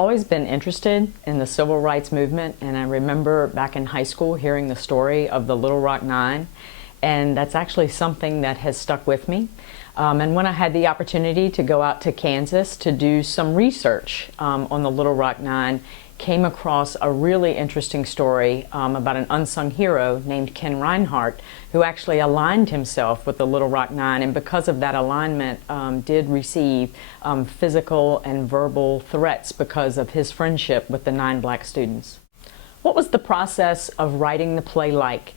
always been interested in the civil rights movement, and I remember back in high school hearing the story of the Little Rock Nine, and that's actually something that has stuck with me. And when I had the opportunity to go out to Kansas to do some research on the Little Rock Nine, came across a really interesting story about an unsung hero named Ken Reinhardt, who actually aligned himself with the Little Rock Nine, and because of that alignment did receive physical and verbal threats because of his friendship with the 9 black students. What was the process of writing the play like?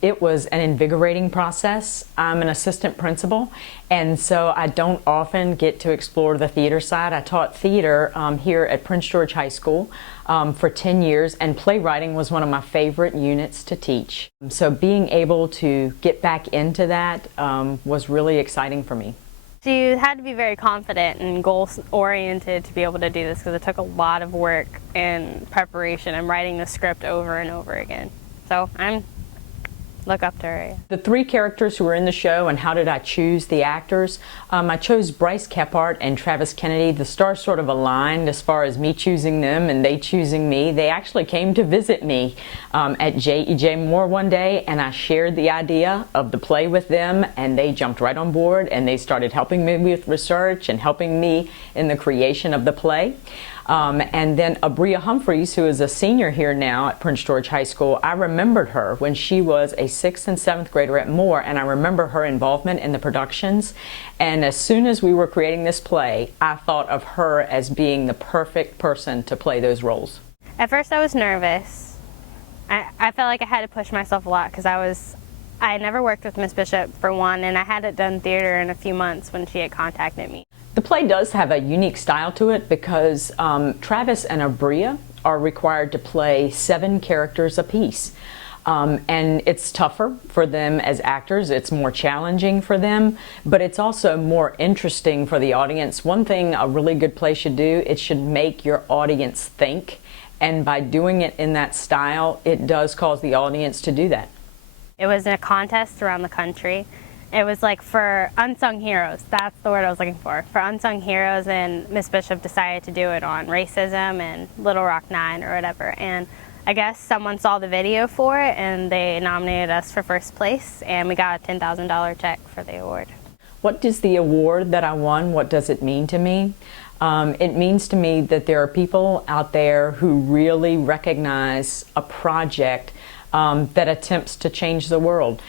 It was an invigorating process. I'm an assistant principal, and so I don't often get to explore the theater side. I taught theater here at Prince George High School for 10 years, and playwriting was one of my favorite units to teach. So being able to get back into that was really exciting for me. So you had to be very confident and goal-oriented to be able to do this, because it took a lot of work and preparation and writing the script over and over again. So look up to her. The 3 characters who were in the show, and how did I choose the actors? I chose Bryce Kephart and Travis Kennedy. The stars sort of aligned as far as me choosing them and they choosing me. They actually came to visit me at J.E.J. Moore one day, and I shared the idea of the play with them, and they jumped right on board, and they started helping me with research and helping me in the creation of the play. And then Abria Humphreys, who is a senior here now at Prince George High School, I remembered her when she was a 6th and 7th grader at Moore, and I remember her involvement in the productions. And as soon as we were creating this play, I thought of her as being the perfect person to play those roles. At first I was nervous. I felt like I had to push myself a lot, because I had never worked with Miss Bishop, for one, and I hadn't done theater in a few months when she had contacted me. The play does have a unique style to it, because Travis and Abria are required to play 7 characters apiece. And it's tougher for them as actors, it's more challenging for them, but it's also more interesting for the audience. One thing a really good play should do, it should make your audience think, and by doing it in that style, it does cause the audience to do that. It was a contest around the country. It was like for unsung heroes, that's the word I was looking for unsung heroes, and Miss Bishop decided to do it on racism and Little Rock Nine or whatever, and I guess someone saw the video for it and they nominated us for first place, and we got a $10,000 check for the award. What does the award that I won, what does it mean to me? It means to me that there are people out there who really recognize a project that attempts to change the world.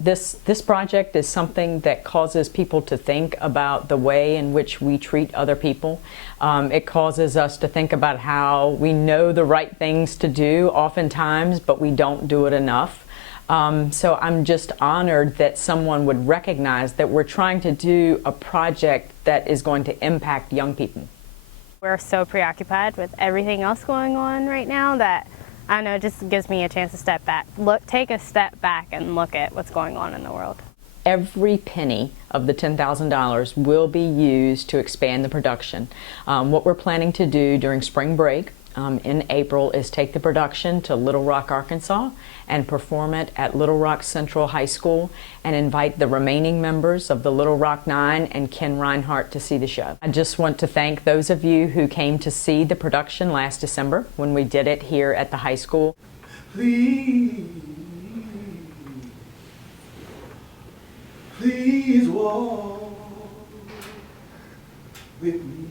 This project is something that causes people to think about the way in which we treat other people. It causes us to think about how we know the right things to do oftentimes, but we don't do it enough. So I'm just honored that someone would recognize that we're trying to do a project that is going to impact young people. We're so preoccupied with everything else going on right now that, I don't know, it just gives me a chance to step back. Take a step back and look at what's going on in the world. Every penny of the $10,000 will be used to expand the production. What we're planning to do during spring break in April is take the production to Little Rock, Arkansas, and perform it at Little Rock Central High School, and invite the remaining members of the Little Rock Nine and Ken Reinhardt to see the show. I just want to thank those of you who came to see the production last December when we did it here at the high school. Please walk with me.